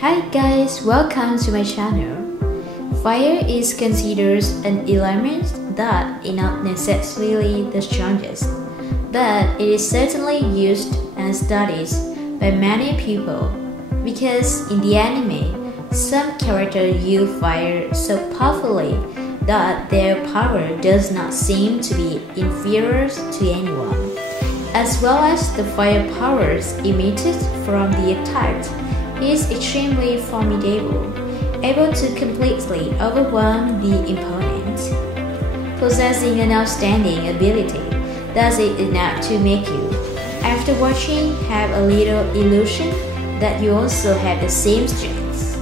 Hi guys, welcome to my channel. Fire is considered an element that is not necessarily the strongest, but it is certainly used and studied by many people because in the anime, some characters use fire so powerfully that their power does not seem to be inferior to anyone, as well as the fire powers emitted from the attack is extremely formidable, able to completely overwhelm the opponent. Possessing an outstanding ability does it enough to make you, after watching, have a little illusion that you also have the same strengths.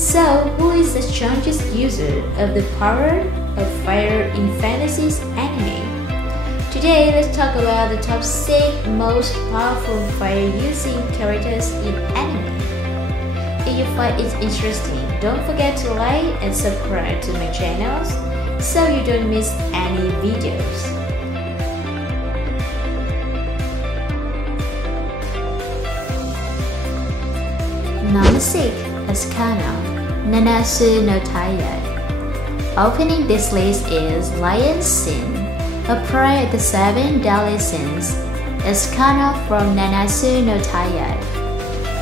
So, who is the strongest user of the power of fire in fantasy's anime? Today, let's talk about the top 6 most powerful fire-using characters in anime. If you find it interesting, don't forget to like and subscribe to my channels so you don't miss any videos. Number 6. Ascano, Nanatsu no Taizai. Opening this list is Lion's Sin, a prey of the 7 deadly sins, Ascano from Nanatsu no Taizai.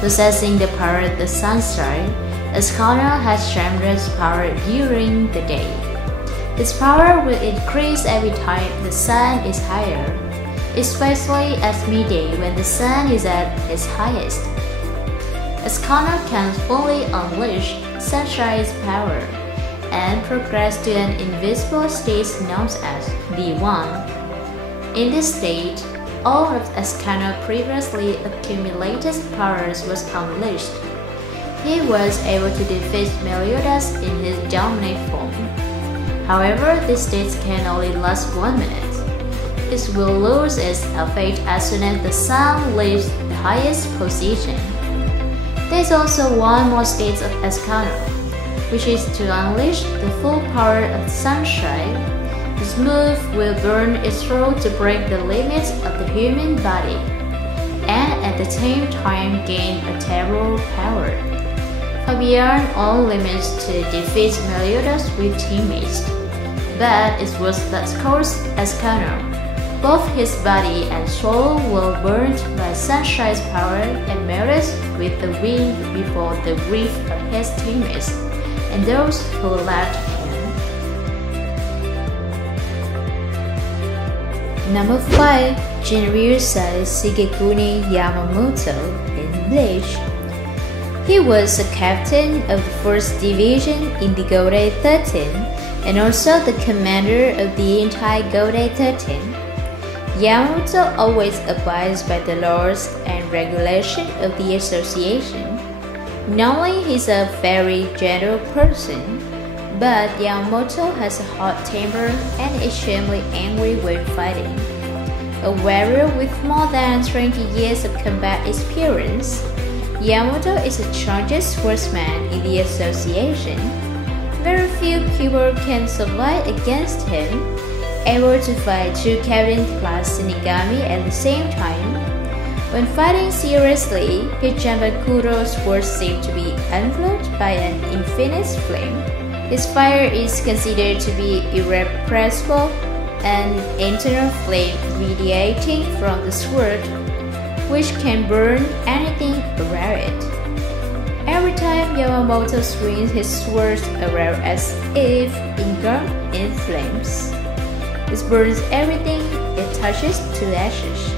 Possessing the power of the sunshine, Ascano has tremendous power during the day. His power will increase every time the sun is higher, especially at midday when the sun is at its highest. Ascano can fully unleash Sunshine's power and progress to an invisible state known as the One. In this state, all of Ascano previously accumulated powers was unleashed. He was able to defeat Meliodas in his dominant form. However, this state can only last 1 minute. It will lose its effect as soon as the sun leaves the highest position. There is also one more state of Ascano, which is to unleash the full power of the sunshine. This move will burn its throat to break the limits of the human body, and at the same time gain a terrible power, far beyond all limits to defeat Meliodas with teammates. But it was that course Ascano. Both his body and soul were burned by Sunshine's power and melted with the wind before the grief of his teammates and those who left him. Number 5. Jinryusei Shigekuni Yamamoto in Bleach. He was the captain of the 1st Division in the Golden 13 and also the commander of the entire Golden 13. Yamamoto always abides by the laws and regulations of the association. Normally, he's a very gentle person, but Yamamoto has a hot temper and is extremely angry when fighting. A warrior with more than 20 years of combat experience, Yamamoto is the strongest swordsman in the association. Very few people can survive against him, able to fight 2 captain-class Shinigami at the same time. When fighting seriously, his Zanpakuto sword seems to be enveloped by an infinite flame. His fire is considered to be irrepressible, an internal flame radiating from the sword, which can burn anything around it. Every time Yamamoto swings his sword around as if engulfed in flames, it burns everything it touches to ashes.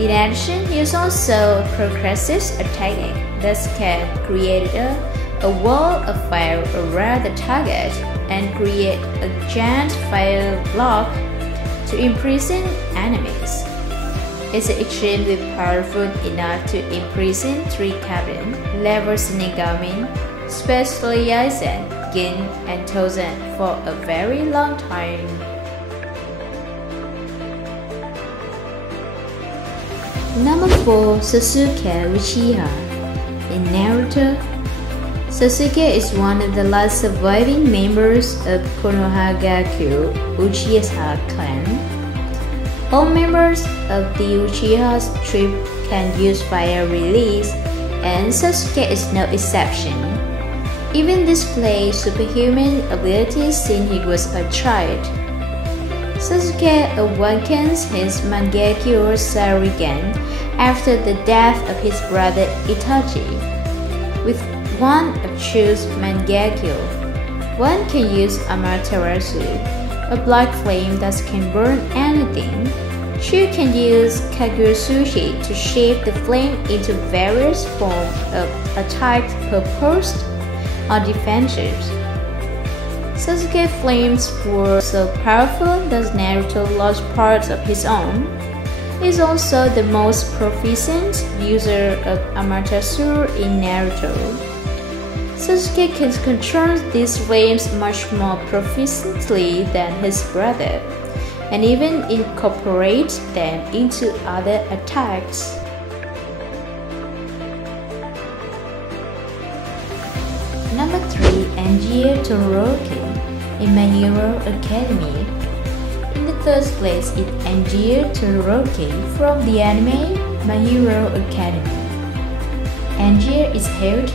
In addition, he is also a progressive technique that can create a wall of fire around the target and create a giant fire block to imprison enemies. It's extremely powerful enough to imprison 3 captain-level Shinigami, especially Aizen, Gin, and Tozen for a very long time. Number 4. Sasuke Uchiha in Naruto. Sasuke is one of the last surviving members of Konohagakure Uchiha clan. All members of the Uchiha's tribe can use fire release and Sasuke is no exception. Even displays superhuman abilities since he was a child. Sasuke awakens his Mangekyo Sharingan after the death of his brother Itachi. With one of Chu's Mangekyo, one can use Amaterasu, a black flame that can burn anything. Chu can use Kagusushi to shape the flame into various forms of attacks proposed or defensive. Sasuke's flames were so powerful that Naruto lost parts of his own. He is also the most proficient user of Amaterasu in Naruto. Sasuke can control these flames much more proficiently than his brother, and even incorporate them into other attacks. Number 3. Angie Todoroki in My Hero Academia. In the third place is Angie Todoroki from the anime My Hero Academia. Angie is hailed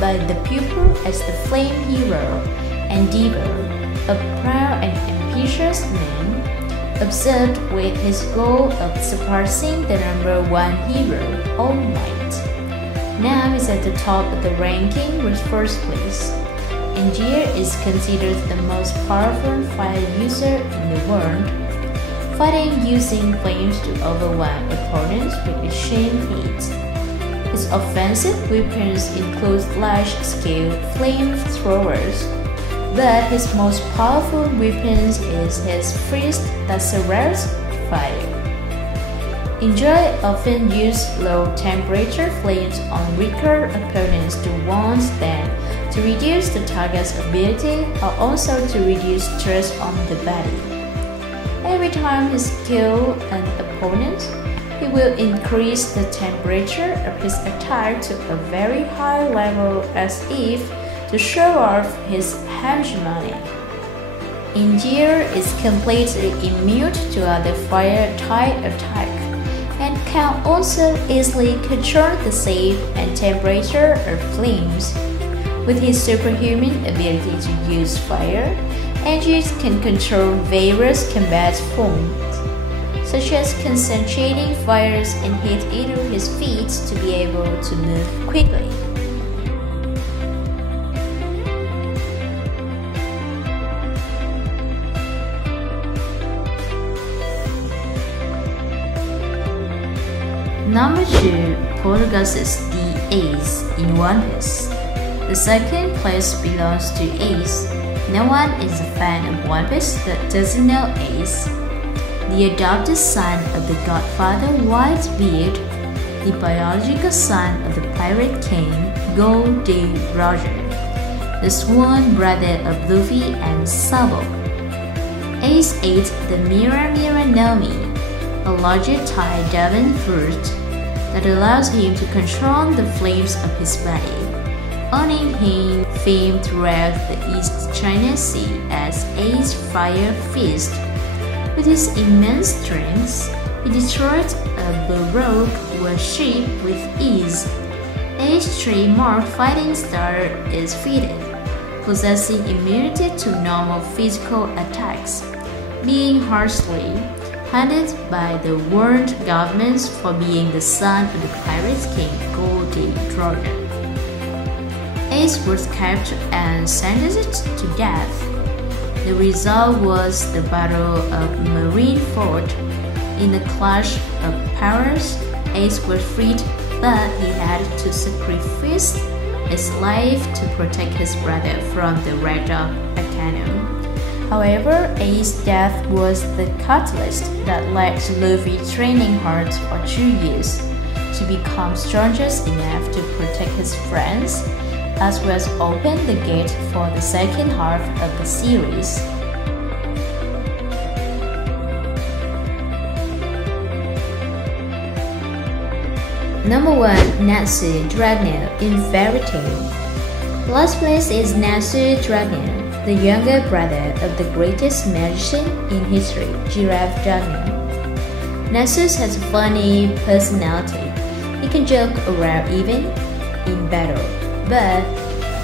by the pupil as the flame hero and diva, a proud and ambitious man, obsessed with his goal of surpassing the number one hero, All Might. Now he's at the top of the ranking with first place. Angie is considered the most powerful fire user in the world, fighting using flames to overwhelm opponents with extreme heat. His offensive weapons include large-scale flamethrowers, but his most powerful weapon is his fist that surrounds fire. Enjoy often use low-temperature flames on weaker opponents to wound them, to reduce the target's ability, or also to reduce stress on the body. Every time he kills an opponent, he will increase the temperature of his attack to a very high level as if to show off his hegemony. Angie is completely immune to other fire-type attacks, and can also easily control the shape and temperature of flames. With his superhuman ability to use fire, Angie can control various combat forms, such as concentrating fires and heat into his feet to be able to move quickly. Number 2. Portugus's The Ace in One Piece. The second place belongs to Ace. No one is a fan of One Piece that doesn't know Ace, the adopted son of the Godfather Whitebeard, the biological son of the Pirate King Gold D. Roger, the sworn brother of Luffy and Sabo. Ace ate the Mira Mira no Mi, a larger Thai diamond fruit that allows him to control the flames of his body, earning him fame throughout the East China Sea as Ace Fire Fist. With his immense strength, he destroyed a Baroque warship with ease. Ace's trademark fighting style is fitted, possessing immunity to normal physical attacks, being harshly hunted by the world governments for being the son of the Pirate King Goldie Roger. Ace was captured and sentenced to death. The result was the Battle of Marineford. In the clash of powers, Ace was freed, but he had to sacrifice his life to protect his brother from the Red Dog Akano. However, Ace's death was the catalyst that led to Luffy training hard for 2 years to become stronger enough to protect his friends, as well as open the gate for the second half of the series. Number 1. Natsu Dragneel in Fairy Tail. Last place is Natsu Dragneel, the younger brother of the greatest magician in history, Giraffe Dragneel. Natsu has a funny personality. He can joke around even in battle, but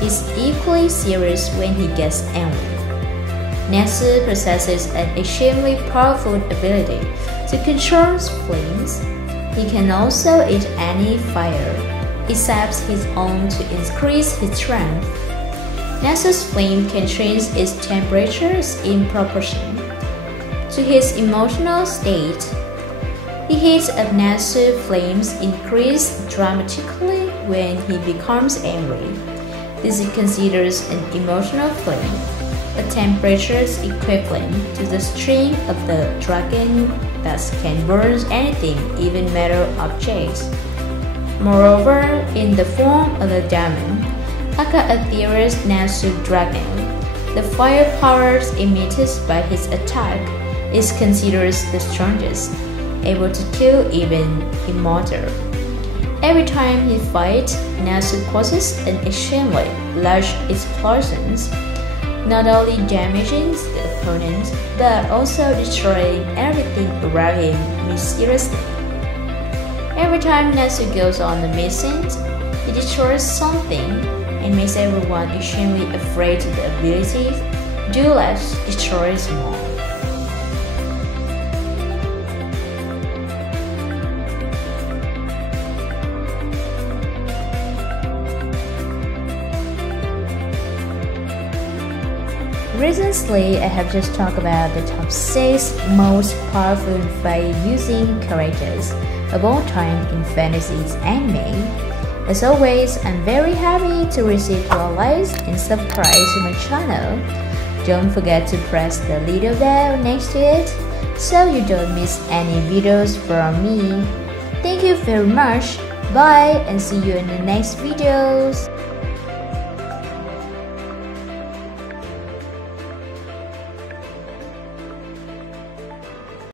is equally serious when he gets angry. Nezu possesses an extremely powerful ability to control flames. He can also eat any fire, except his own, to increase his strength. Nezu's flame can change its temperatures in proportion to his emotional state. The heat of Nezu flames increases dramatically when he becomes angry. This is considered an emotional flame, a temperature equivalent to the stream of the dragon that can burn anything, even metal objects. Moreover, in the form of a demon, like an ethereal Nezu dragon, the fire power emitted by his attack is considered the strongest, able to kill even immortal. Every time he fights, Nezu causes an extremely large explosions, not only damaging the opponent, but also destroying everything around him mysteriously. Every time Nezu goes on the mission, he destroys something and makes everyone extremely afraid of the ability do less, destroys more. Recently, I have just talked about the top 6 most powerful fight-using characters of all time in fantasy's anime. As always, I'm very happy to receive your likes and subscribe to my channel. Don't forget to press the little bell next to it so you don't miss any videos from me. Thank you very much. Bye and see you in the next videos.